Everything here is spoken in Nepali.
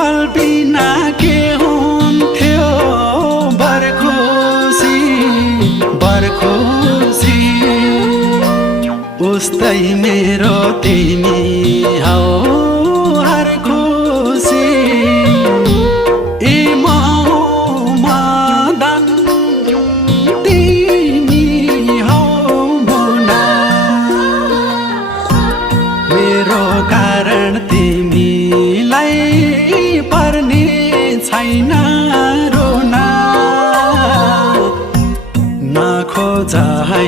पल बिना के हुन्थ्यो बरखुसी उस्तै मेरो तिमी हौ हर खुसी ए मदन तिमी हौ मुना मेरो कारण तिमीलाई पर्ने छैन रोना नखोज है